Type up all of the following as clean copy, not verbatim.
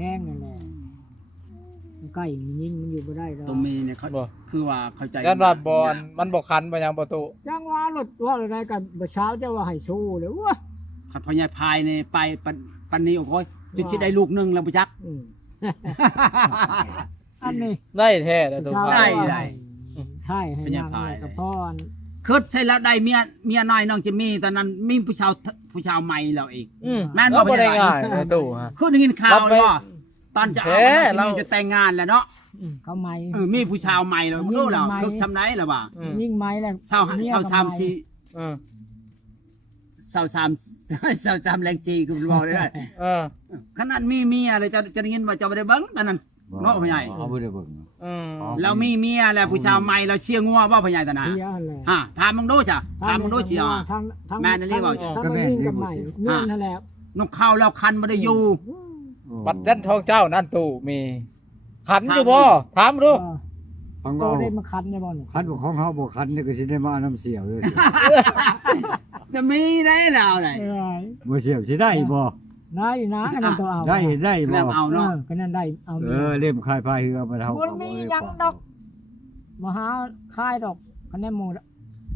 แห้งนั่นแหละใกล้ยิงมันอยู่บ่ได้ดอก ตัวมีเนี่ยเขาคือว่าเข้าใจ กันว่าบอลมันบ่คันบ่ยังประตู จังว่ารถว่าอะไรกันบ่เช้าจะว่าให้สู้เลยวะ ขัดพ่อใหญ่พายในไปปันนี้โอ้ยจุดที่ได้ลูกนึงแล้วบ่จัก อันนี้ ได้แท้แต่ตัว ได้ ใช่ให้นางกับพ่อ คิดใช่แล้วได้เมียน้อยน้องจิมมี่ตอนนั้นมีผู้ชายใหม่แล้วอีก แม่นบ่ บ่ได้ง่ายประตูฮะ คือได้ยินข่าวว่าตอนจะเอาน้องจิมมี่จะแต่งงานแล้วเนาะ เขาไม่ มีผู้ชายใหม่แล้วบ่รู้แล้วคือทำไหนล่ะว่า ยิ่งไม้แล้ว เศร้า3 แรงจีคือบอกได้ขนาดมีเมียเลยจะได้ยินว่าจะบ่ได้เบิ่งตอนนั้นเนาะพ่อใหญ่ เอาบ่ได้เบิ่ง เรามีเมียแล้วผู้ชายใหม่เราเชียร์งัวบ่พ่อใหญ่ตอนนั้น เสียแหละ ถามมึงดูจ้ะถามมึงดูเชียร์ แม่นั่นเรียกว่า ทั้งยิ่งกับใหม่เงื่อนนั่นแหละ นกเข้าแล้วคันบ่ได้อยู่ บัดจันทองเจ้านั่นตู้มีขันอยู่บ่ถามดู ของ ก็ เรา ได้มาคันเนี่ยบ่ คันบ่ของเฮาบ่คันนี่ก็สิได้มาน้ำเสียวเลย จะมีได้แล้วไหน บ่เสียวสิได้บ่ ได้นะอันนั้นตัวเอา ได้บ่ แล้วเอาเนาะ ก็นั่นได้เอา เล่มคายพายเรือมาเฮา บ่มียังดอกมหาค่ายดอกคะแนนหมด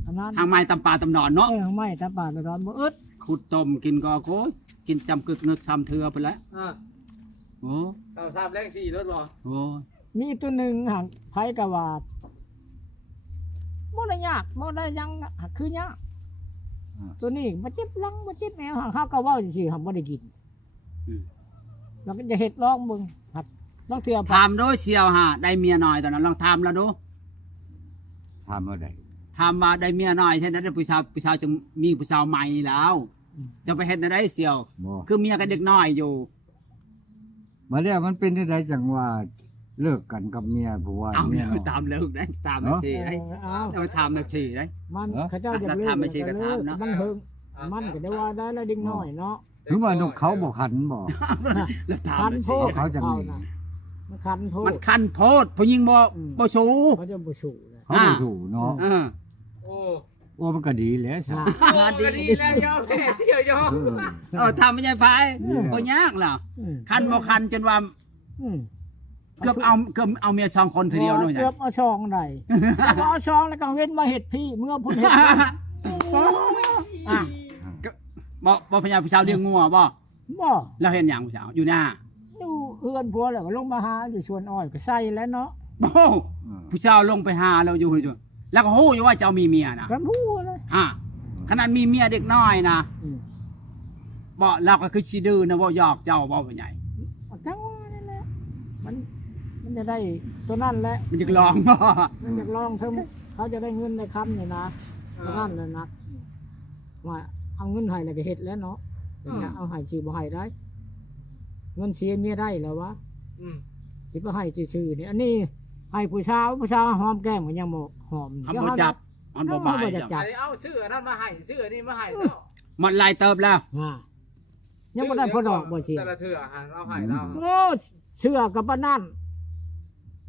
อันนั้น ทางไม้ตำปลาตำนอนเนาะ ไม่ถ้าป่าตะร้อนบ่อึด ขุดต้มกินก็โคยกินจำกึกนึกซ้ำเถือไปแล้วโอ้ เราทราบแรง4รถบ่ โห มีตัวหนึ่งห่างไผกะว่าบ่ได้ยากบ่ได้ยังคือยากตัวนี้บ่เจ็บหลังบ่เจ็บแนวห่างเฮาก็เว้าซื่อๆห่างบ่ได้กินเราก็จะเฮ็ดลองเบิ่งครับต้องเทื่อ ถามดูเชียวฮะได้เมียน้อยตอนนั้นลองถามแล้วดู ถามว่าได้ ถามว่าได้เมียน้อยเท่านั้นผู้ชายจึงมีผู้ชายใหม่แล้วจะไปเฮ็ดได้เชียว บ่ คือเมียกับเด็กน้อยอยู่ มาแล้วมันเป็นได้จังว่าเลิกกันกับเมียผู้ว่า เอา เมีย ตามเลิกได้ตามนาทีได้ เอา เอาไปทำนาทีได้ มันเขาเจ้าจะเลิก ทำไม่ใช่กระทำเนาะ มันเฮิงมันก็ได้ว่าได้แล้วดิ้งน้อยเนาะ หรือว่านกเขาบ่คันบ่ แล้วถาม คัน นา โพ ที ด เขาจะมี น่ะมันคันโพด มันคันโพดผู้หญิงบ่ชู เขาจะบ่สูเลย เขาบ่สู่เนาะ โอ้ โอ้มันก็ดีแล้วใช่ ก็ดีแล้วยอมแพ้เที่ยวยอม ทำไม่ใช่ไฟบ่ยากหรอคันบ่คันจนว่า อืม เกือบเอาเมียสองคนทีเดียวนู่นไง เกือบเอาช่องได้แล้วเอาช่องแล้วก็เว้นมาเฮ็ดพี่เมื่อพุ่นเฮ็ดอ่ะ บ่พญาผู้ชายเลี้ยงงัวบ่ บ่ แล้วเห็นหยังผู้ชายอยู่หน้า อยู่เอื้อนพัวแล้วก็ลงมาหาอยู่สวนอ้อยก็ใส่แล้วเนาะ บ่ผู้ชายลงไปหาเราอยู่อยู่แล้วก็ฮู้อยู่ว่าจะเอามีเมียนะ กันพูดเลย ขนาดมีเมียเด็กน้อยนะ อืม บ่เราก็คือสิดื้อนะบ่หยอกเจ้าบ่ผู้ใหญ่ จังว่านั่นแหละมันจะได้ตัวนั่นแหละ มันจะลองบ่ มันจะลองเทิมเขาจะได้เงินได้คำเนี่ยนะตัวนั่นแหละนะว่าเอาเงินให้แล้วก็เฮ็ดแล้วเนาะเนี่ยเอาให้สิบ่ให้ได้ เงินเสียเมียได้แล้ววะสิบ่ให้ซื่อๆนี่อันนี้ให้ผู้สาวหอมแก้มกันยังบ่หอม ทำบ่จับมันบ่บาย จับ อันนี้เอาชื่อนั้นมาให้ชื่ออันนี้มาให้แล้ว มันลายเติบแล้ว ยังบ่ได้พอดอกบ่เสีย แต่ละเถื่อเราให้เรา โอ้เชื่อกับป้านั่น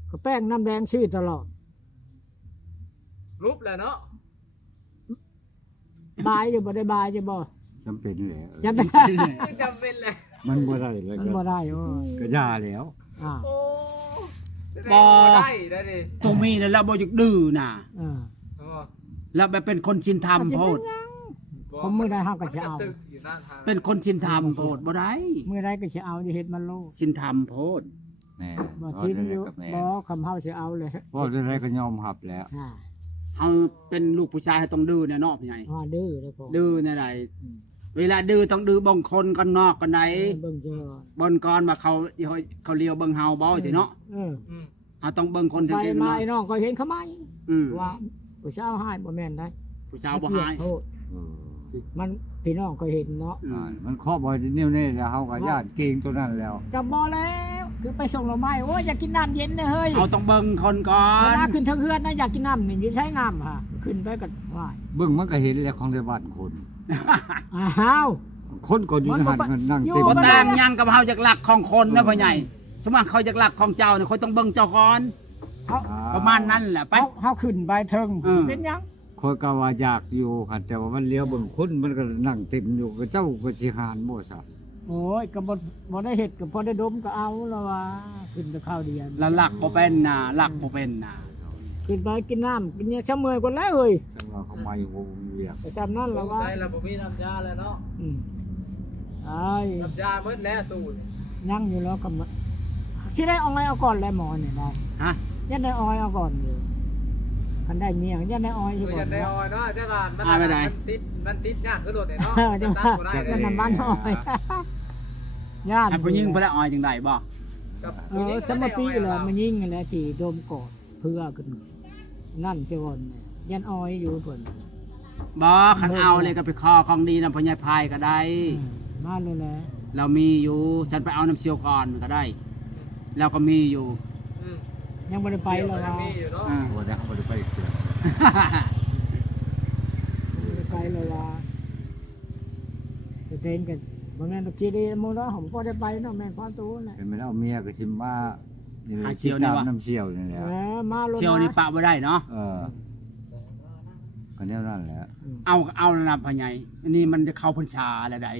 ก็แป้งน้ำแดงชื่อตลอด รูปแล้วเนาะ บายจะบ่ได้บายจะบ่ จำเป็นแล้ว จะเป็น จำเป็นเลย มันบ่ได้แล้ว มันบ่ได้โอ้ย ก็ย่าแล้ว อ่า โอ้ บ่ ได้ดิ ตรงมีเนี่ยเราบ่อยากดื้อน่ะ อ่า แล้วแบบเป็นคนชินธรรมโพด ผมมื้อใดเฮาก็สิเอา เป็นคนชินธรรมโพดบ่ได้ มื้อใดก็สิเอาจะเฮ็ดมันโลด ชินธรรมโพด แม่ บ่ชินอยู่บ่คำเฮาสิเอาเลย พอได้ก็ยอมรับแล้ว อ่า เฮาเป็นลูกผู้ชายต้องดื้อแน่เนาะพี่ใหญ่ ดื้อเลยพ่อ ดื้อในใดเวลาดื้อต้องดื้อบ่งคนกันนอกกันไหน เบิ่งเจอ บ่นก่อนว่าเขาเลี้ยวเบิ่งเฮาบ่สิเนาะ เฮาต้องเบิ่งคนถึง ไป จะ มา เนาะ ไอ้น้องก็เห็นเขาไหม อืม ว่าผู้สาวหายบ่แม่นได้ ผู้สาวบ่หาย โทษมันพี่น้องก็เห็นเนาะ มันครอบบ่นิ้วนี่แล้วเฮาก็ญาติเก่งตัวนั้นแล้ว จะบ่แล้วคือไปส่งเราไม้โอ้ยอยากกินน้ำเย็นเด้อเฮ้ย เอาต้องเบิ่งคนก่อ เวน ลาขึ้นทางเฮือนนะอยากกินน้ำนี่อยู่ใช้น้ำค่ะขึ้นไปก็ว่าย เบิ่งมันก็เห็นแล้วของในบ้านคน อ้าว คนก็อยู่ในหันกันนั่งเต็ม บ่ต่างหยังกับเฮาจากหลักของคนนะพ่อใหญ่สมมุติเขาจากหลักของเจ้าเนี่ยเขาต้องเบิ่งเจ้าก่อน ประมาณนั้นแหละไป เฮาขึ้นไปเทิงเป็นหยัง คนก็ว่าอยากอยู่ค่ะแต่ว่ามันเลี้ยวเบิ่งคนมันก็นั่งเต็มอยู่ก็เจ้าก็สิหานบ่ซะ โอ้ยก็บ่ได้เฮ็ดก็พอได้ดมก็เอาแล้วว่าขึ้นแต่ข้าวเดียว แล้วหลักบ่เป็นน่ะหลักบ่เป็นน่ะ ขึ้นไปกินน้ำกินเนี่ยช้ำเมื่อยกว่าแล้วเอ้ย จังว่าเขามาอยู่วงเวียน ไปจำนั่นแล้วว่า ใส่แล้วบ่มีน้ำยาแล้วเนาะ ไอ้ น้ำยาหมดแล้วตู้นี่ ยังอยู่แล้วก็มาที่ได้เอาไงเอาก่อนเลยหมอเนี่ยได้ ฮะ ยันได้ออยเอาก่อนอยู่คันได้เมียยันได้ออยอยู่ คือ ก่อ ยั น นได้ เนาะ ออยเนาะใช่ป่ะมัน ไม่ได้ มันติดยากคือรถเนี่ยเนาะ จัง ตั ว่า ดบ่ได้ ยัน เลย นำบ้านออยญาติ ให้ผู้หญิงบ่ได้ออยจังได๋บ่ กับ สมปีเลยมันยิ่งเลยสิโดมกอดเพื่อขึ้นนั่นเสียวันยันออยอยู่เพิ่น บ่คันเอาเลยก็ไปขอของดีนำพ่อใหญ่พายก็ได้ มาเลยแหละ เรามีอยู่ฉันไปเอาน้ำเชียวก่อนก็ได้เราก็มีอยู่ อืม ยังไม่ได้ไปเลย ยั ว่าง มีอยู่เนาะ อ่า บ่ได้บ่ได้ไปเสีย ไม่ได้ไปเลยว่าจะเป็นกันบางงานตะกี้ดีมึงเนาะผมก็ได้ไปเนาะแม่ความตัวแหละ เป็นไม่ได้เอาเมียก็สิมานี่แหละสิตามน้ำเชี่ยวนี่แหละ มาลง เชียวนี่ปะบ่ได้เนาะ ก็แนวนั้นแหละ เอานะพ่อใหญ่อันนี้มันจะเข้าพรรษาแล้วได้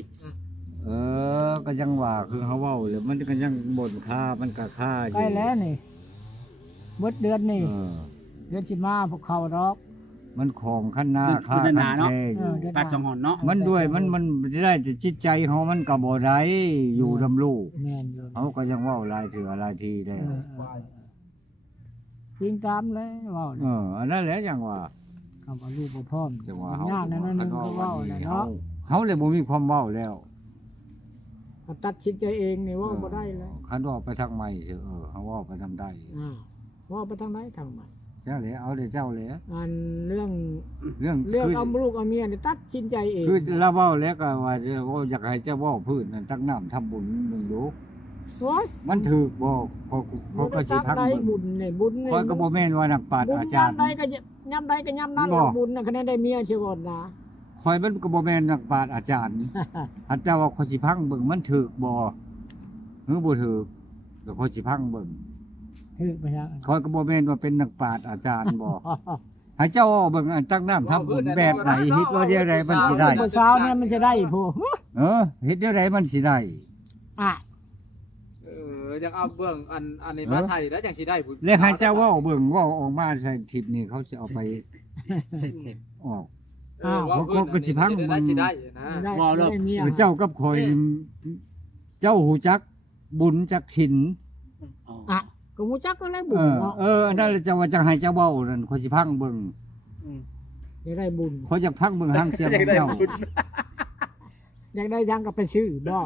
ก็ยังว่าคือเขาเว้าเลยมันก็ยังบ่นค่ามันก็ค่าอยู่ ใกล้แล้วนี่เบิดเดือนนี่ เดือนสิมาพวกเขาดอก มันของขั้นหน้า มัน ค่า คุณ ขั้น นาเนาะ แท้อยู่ ตัดสองหอนเนาะ มันด้วยมันจะได้แต่จิตใจเขามันก็บ่ได้อยู่ดำลูก แม่นอยู่ เขาก็ยังเว้าหลายเถื่อหลายทีได้ กินตามเลยเว้า อันนั้นแหละอย่างว่า คำว่าลูกบ่พร้อม จังว่า ยากนั่นนึงก็เว้าแหละเนาะ เขาเลยบ่มีความเว้าแล้ว ตัดสินใจเองนี่เว่าบ่ได้เลย คันว่าไปทางใหม่เถอะเขาเว่าไปทำได้ ว่าไปทางไหนทางไหน เจ้าแหละเอาเด้เจ้าแหละ อันเรื่อง เรื่อง เอา คือ ลูกเอาเมียนี่ตัดสินใจเอง คือเราเว้าแล้วก็ว่าจะเว้าอยากให้เจ้าเว้าพื้นนั่นตักน้ำทำบุญมึงอยู่ โอ้ย มันถูกบ่เขาก็สิ ตั พัก ได้ มึง บุญนี่บุญนี่ คอยก็บ่แม่นว่านักปราชญ์ บุญ อาจารย์ ยามใดก็ยามใดก็ยามนั้น บ่ บุญน่ะคะแนนได้เมียเชียวก่อนนะ คอยมันก็บ่แม่นนักปราชญ์อาจารย์อาจารย์ว่าคอยสิพังเบิ่งมันถูกบ่หรือบ่ถูกก็คอยสิพังเบิ่ง ถือไปฮะ คอยก็บ่แม่นว่าเป็นนักปราชญ์อาจารย์บ่ ให้เจ้าเว้าเบิ่งอันตักน้ำทำบุญแบบไหนเฮ็ดว่าเดียวใดมันสิได้ เมื่อเช้าเนี่ยมันจะได้ผู้ เฮ็ดเดียวใดมันสิได้ อ่ะ อยากเอาเบื้องอันนี้มาใส่แล้วจังสิได้บุญ แล้วให้เจ้าเว้าเบิ่งเว้าออกมาใส่ทิปนี่เขาสิเอาไป เสร็จเทป ออก ก็สิพังได้สิได้นะ ได้ ว่าเลิก ได้เมีย เจ้ากับคอยนี่เจ้าหูจักบุญจักฉิน อ่ะก็มูจักก็ได้บุญเนาะ อันนั้นแหละเจ้าว่าจังให้เจ้าเว้านั่นคอยสิพังเบิ่ง จะได้บุญ คอยจะพังเบิ่งหางเสียงของเจ้า อยากได้ยังก็ไปซื้อบ่ อ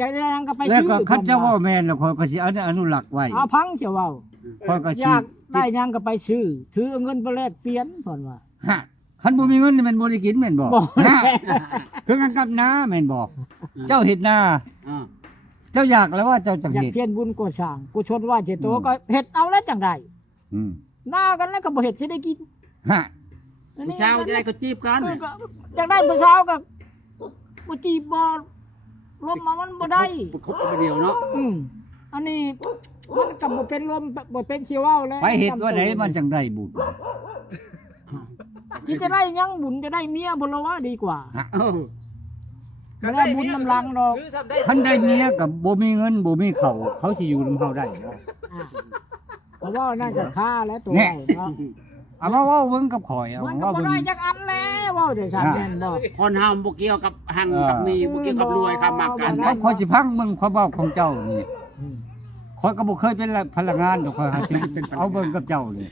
ยากได้ยังก็ไป แล้ว ซื้อ ก็คันเจ้าเว้าแม่นแล้วคอยก็สิอนุรักษ์ไว้ เอาพังเสียเว้า คอยก็ อ สิ ยากได้ยังก็ไปซื้อถือเอาเงินไปแลกเปลี่ยนเพิ่นว่า ฮะคันบ่มีเงินนี่มันบ่ได้กินแม่นบ่ บ่ ฮะคือกันกับนาแม่นบ่เจ้าเฮ็ดนา อ่า เจ้าอยากแล้วว่าเจ้าจัง อยาก เฮ็ด เพียนบุญก็สร้างกูชนว่าเจโตก็เฮ็ดเอาแล้วจังได๋ อืม หน้ากันแล้วก็บ่เฮ็ดสิได้กิน ฮะ ผู้ชายจะได้ก็จีบกัน อยากได้ผู้สาวก็บ่จีบบ่ลมมามันบ่ได้ ประคบไปเดียวเนาะ อันนี้มันก็บ่เป็นลมบ่เป็นสิเว้าแล้ว ไปเฮ็ดว่าไดมันจังได้บุญ ที่จะได้ยังบุญจะได้เมียบ่ละว่าดีกว่า เออ บ่ได้บุญน้ำลังดอก คือซ้ำได้ คันได้เมียกับบ่มีเงินบ่มีข้าวเขาสิอยู่นำเฮาได้บ่ เพราะว่าน่าจะฆ่าแล้วตัว แน่ เนาะ เอามาเว้าเบิ่งกับข่อยเอา มันก็ ว่า บ่ เบิ่ง ได้จักอันแล้วเว้าได้ซั่นแม่นบ่ คนห้ามบ่เกี่ยวกับหังกับมีบ่เกี่ยวกับรวยครับมักกัน เขาข่อยสิพังเบิ่งความเว้าของเจ้านี่ข่อยก็บ่เคยเป็นพนักงานดอกข่อยหาสิเอาเบิ่งกับเจ้านี่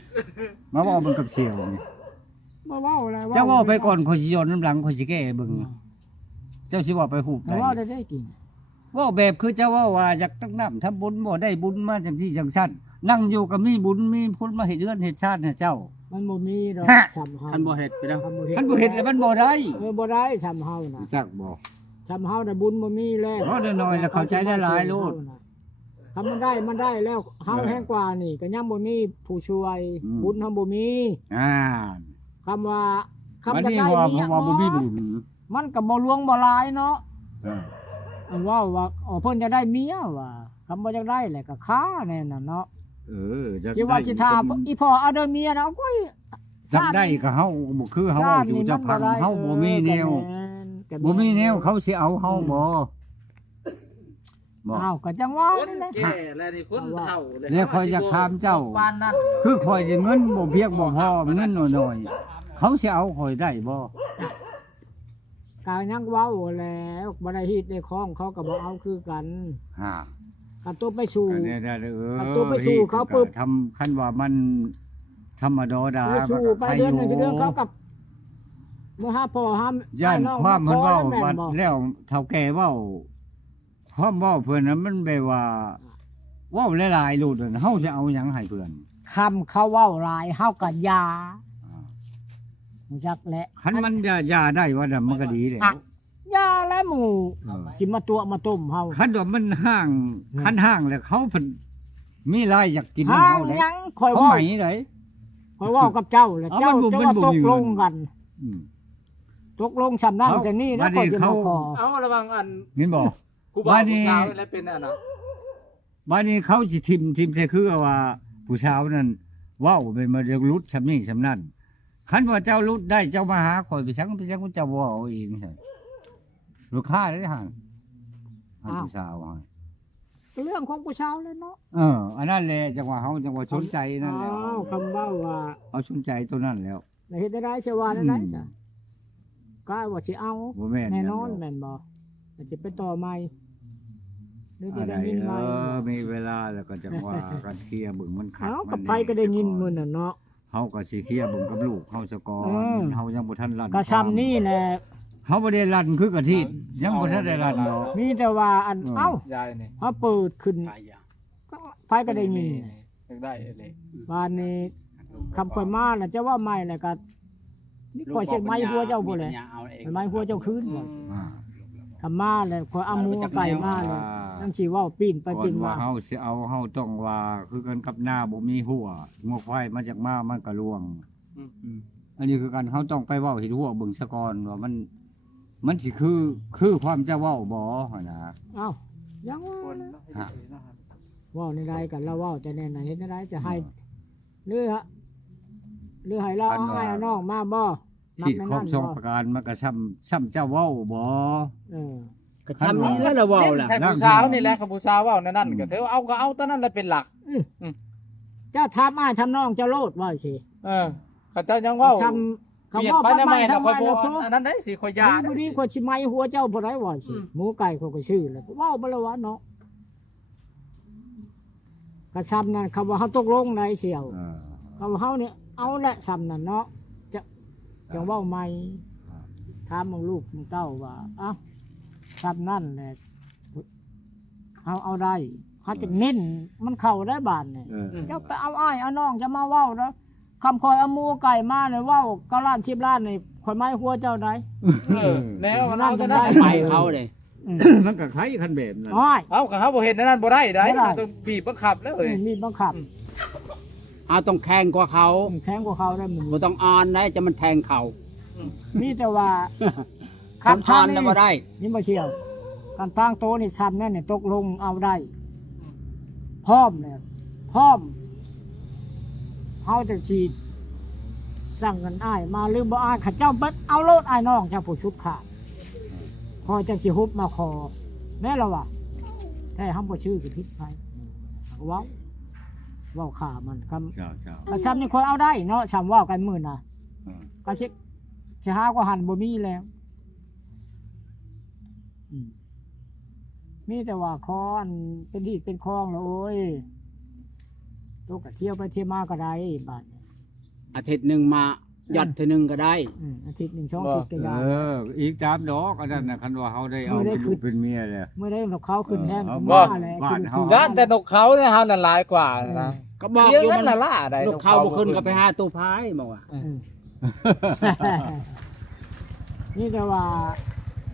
มาเว้าเบิ่งกับเสี่ยวนี่ บ่เว้าแล้ว เจ้าเว้าไปก่อนข่อยสิย้อนน้ำหลังข่อยสิแก้เบิ่งเจ้าสิเว้าไปฮูบ แต่ ได้ ว่าได้กิน เว้าแบบคือเจ้าเว้าว่าอยากตักน้ำทำบุญบ่ได้บุญมาจังซี่จังซั่นนั่งอยู่ก็มีบุญมีพุนมาเฮ็ดเรือนเฮ็ดชาติให้เจ้า มันบ่มีดอก ฮะ สำเฮา คันบ่เฮ็ดไปแล้ว คันบ่เฮ็ดแล้วมันบ่ได้ บ่ได้สำเฮาน่ะ จักบ่ สำเฮาน่ะบุญบ่มีแล้ว เพราะน้อยๆแล้วเข้าใจได้หลายโลด ถ้ามันได้แล้วเฮาแห้งกว่านี่ก็ยังบ่มีผู้ช่วยบุญเฮาบ่มี อ่า คำว่าคำ มัน จะ นี่ ได้ ว่า เมีย บ่มีบุญ มันก็บ่ลวงบ่หลายเนาะ เออ อันว่าเพิ่นจะได้เมียว่าคำบ่จักได้แหละก็ค้าแน่น่ะเนาะ จัก ที่ว่าสิถามอีพ่อเอาเด้อเมียนะเอากุ้ย จักได้ก็เฮาบ่คือเฮาเอาอยู่จะพังเฮาบ่มีแนว ก็ บ่มีแนวเขาสิเอาเฮาบ่ บ่ อ้าวก็จังว่า คน นี่แหละ แก่แล้วนี่คนเฒ่าเลย แล้วคอยจะถามเจ้า ปานนั้น คือคอยจะเงินบ่เพียงบ่พอเงินน้อยๆเขาสิเอาคอยได้บ่ กายังเว้าแล้วบ่ได้ฮิตได้ของเขาก็บ่เอาคือกัน ฮะ กันตัวไปสู่ ก็เนี่ย เอาตัวไปสู่เขาปุ๊บ ทำคันว่ามันธรรมดา ไปสู่ไปเดือนหนึงเดือนเขากับเมื่อหาพ่อหา ย่าน น้อง ความเพิ่นเว้า แม่ ว่า บ่ แล้วเฒ่าแก่เว้าความเว้าเพิ่นน่ะมันแบบว่าเว้าหลายๆรูดนั่นเฮาสิเอาหยังให้เพิ่น คำเขาเว้าหลายเฮาก็ยารู้จักแหละ คันมันยาได้ว่าน่ะมันก็ดีแหละ อ่ะยาและหมู่ เออ สิมาตัวมาต้มเฮา คันว่ามันห้างคันห้างแล้วเขาเพิ่นมีรายอยากกิน หา น้ำเฮาได้ ยังคอย เขา เว้า ไหมได้ คอยเว้ากับเจ้าแหละ เอา เจ้า มันบ่ จะว่า มันบ่ ตก มี ลงกัน อืม ตกลงสำนั้น เขา จะนี่ บั แล้ว ดนี้ ก็จะมา เขา ขอ เอาระวังอัน เห็นบ่ กูบอก บ้านนี้ ผู้สาวแล้วเป็นอันน่ะ บัดนี้เขาสิทิมใส่คือว่าผู้สาวนั้นเว้าเป็นมาเรียกรุดซำนี้ซำนั้นคันว่าเจ้ารุดได้เจ้ามาหาข่อยไปสังเจ้าเว้าเอาเองใช่ลูกค้าได้หั่นผู้สาวหั่น เรื่องของผู้ชาวเลยเนาะ อันนั้นแหละจังหวะเฮาจังหวะสนใจนั่นแหละ อ้าวคำเว้าว่า เอาสนใจตัวนั้นแล้ว เฮ็ดได้เชื่อว่าได้จ้ะก็ว่าสิเอา บ่แม่น แน่นอน หยังดก แม่นบ่แต่จะไปต่อใหม่หรือจะ อะไร ได้ยินใหม่ มีเวลาแล้วก็จังว่ากันเคลียร์เบิ่งมันขัด เอ้า มั กับ น ไปก็ได้ยินมื้อน่ะเนาะ เฮาก็สิเคลียร์เบิ่งกับลูกเฮาซะก่อน เฮายังบ่ทันลั่น ก็ซ้ำนี่แหละ เฮาบ่ได้ลั่นคือกะทิยังบ่ทันได้ลั่นดอก มีแต่ว่าอันเอ้าย ายนี่ พอเปิดขึ้นก็ไปก็ได้ยิน อยากได้เลย บ้านนี้คำข่อยมาน่ะจะว่าไม่น่ะก็นี่ข่อยเช็ดไม้หัวเจ้าบ่แหละไม้หัวเจ้าคืนบ่ อ่า คำมาเลยข่อยเอาหมูเอาไก่มาเลยนั่งสิเว้าปีนไป ก่อ ปี น น ว่า มา เฮาสิเอาเฮาต้องว่าคือกันกับหน้าบ่มีหัวงวควายมาจากมามันก็ล่วง อันนี้คือกันเขาต้องไปเว้าเห็นหัวเบิ่งซะก่อนว่ามันสิคือความจะเว้าบ่หั่นนะ เอ้ายัง ค ว่าน ฮะ เว้าในใดกันเราเว้าแต่แน่น่ะเฮ็ดในใดจะให้หรือให้เราเอาให้เอาน้องมาบ่นับ ที่ ใน คร นั้ บ น สอง บ่ ประการมันก็ซ้ำเจ้าเว้าบ่ เออ ก็ทำนี้แล้วเราเว้าล่ะ แค่ผู้สาวนี่แหละกับผู้สาวเว้านั่นก็ถือว่าเอาก็เอาตอนนั้นแหละเป็นหลัก เจ้าทำอ้ายทำน้องเจ้าโลดว่าสิ เขาเจ้ายังเว้า ทำ เปลี่ยน คำว่า ไป ไป ได้ไหม ไม่ นะ ทำ คอย ไม บอ แล้ว ก พอ อันนั้นได้สิคอยยา บ่ดีกว่าสิไม้หัวเจ้าบ่ได้ว่าสิหมูไก่เขาก็ชื่อแล้วเว้าบ่ละวะเนาะกระซำนั่นคำว่าเฮาตกลงในเสี่ยว เออ คำว่าเฮาเนี่ยเอาละซำนั่นเนาะจะเว้าใหม่ถามมึงลูกมึงเต้าว่าเอ้าซำนั่นแหละเอาได้เฮาจะเน้นมันเข้าได้บานเนี่ย เออ เจ้าไปเอาอ้ายเอาน้องจะมาเว้าเนาะคำคอยเอาหมูไก่มาเนี่ยเว้า9 ล้าน10 ล้านนี่ข่อยไม้หัวเจ้าได้ แล้วมันเอาตอนนั้น ไปเขาเลย มันก็คล้ายคันแบบนั้น อ้อย เอาเขาบ่เห็นนั่นบ่ได้ได้ บ่ได้ ต้องบีบบังคับแล้วเอ้ย มีบังคับ เอาต้องแข่งกว่าเขา แข็งกว่าเขาได้มัน บ่ต้องอ่อนได้จะมันแทงเขา มีแต่ว่า คนอ่อนแล้วบ่ได้ นี่บ่เชียวการตั้งโตะนี่ซ้ำแน่นี่ตกลงเอาได้ พร้อมเนี่ยพร้อมเฮาจะสิสั่งกันอ้ายมาหรือบ่อ้ายข้าเจ้าเบิดเอาโลดอ้ายน้องเจ้าผู้ชุดขาดพอจังสิฮุบมาขอแม่ละว่ะแต่เฮาบ่ชื่อคือผิดไปเว้าขามันคำ เจ้า กระซ้ำนี่คนเอาได้เนาะซ้ำเว่ากันมื้อน่ะ เออ ก็สิหากว่าหันบ่มีแล้วมีแต่ว่าคอนเป็นดีดเป็นคลองแล้วโอ้ยตกกะเที่ยวไปเที่ยวมาก็ได้บาดนี้ อาทิตย์หนึงมาหยัดเทีนึงก็ได้ อาทิตย์หนึ่งช่องอาทิตย์ก็ได้ อีก3ดอกอันนั้นน่ะคันว่าเฮาได้เอา ไม่ได้ เป็น คื ลู อ กเป็นเมียแล้ว เมื่อได้กับเขาขึ้นแท่น เอา ขึ้น บ่ มาแล้ว บ้านเฮา ด้านแต่นกเขาเนี่ยเฮานั่นหลายกว่านะ ก็บอก เย อยู่ อะ มัน นั่นล่ะได้ ลูกเขาบ่ขึ้นก็ไปหาตู้พายบอกว่า นี่แต่ว่า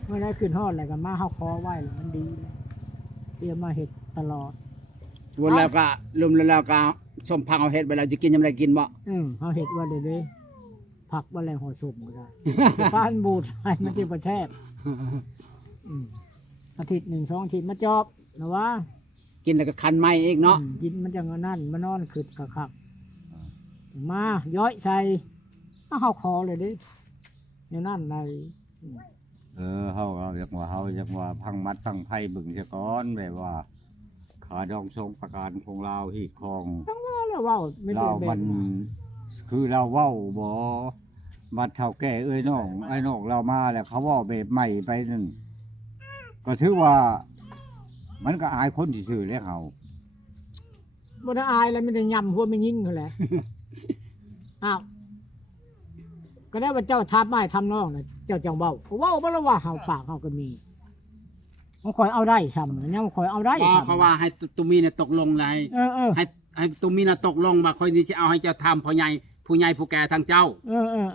เมื่อได้ขึ้นฮอดอะไรก็มาเฮาคอไว้แล้วมันดีแล้วเตรียมมาเฮ็ดตลอด วนแล้วก็ลุมแล้วก็สมพังเอาเฮ็ดไปแล้วจะกินยามใดกินบ่ เฮาเฮ็ดว่าเด้ผักบ่แรงหัวสุกก็ได้ฟ้านบูดให้มันสิบ่แซ่บอาทิตย์1 2อาทิตย์มาจอบนะว่า กินแล้วก็คันไม้อีกเนาะ กินมันจังอันนั่นมานอนขึ้นคักมาย้อยใส่เฮาคอเลยเด้ในนั่นใน เฮาก็อยากว่าพังมัดพังไพ่บึงซะก่อนแบบว่าขาดองทรงประการของเราฮีดคอง แล้วเว้าไม่ เรา ได้แบ มั บ น นั้น คือเราเว้าบ่บัดเฒ่าแก่เอ้ยน้องไอ้น้องเรามาแล้วเขาเว้าแบบใหม่ไปนั่นก็ถือว่า มันก็อายคนที่ซื้อแล้วเฮา บ่ได้อายแล้วมันได้ยำหัวไม่ยิ่งเขาแหละ อ้าวก็ได้ว่าเจ้าทับไม้ทำน้องน่ะเจ้าจังเว้าก็เว้าบ่แล้วว่าเฮาปากเฮาก็มีมันคอยเอาได้ซ้ำเนี่ยมันคอยเอาได้ บ่ ซ้ำ เขาว่าให้ตุมีเนี่ยตกลงเลย เออ ให้ตุมีน่ะตกลงว่าคอยนี่สิเอาให้เจ้าทำผู้ใหญ่ผู้แก่ทางเจ้า เออ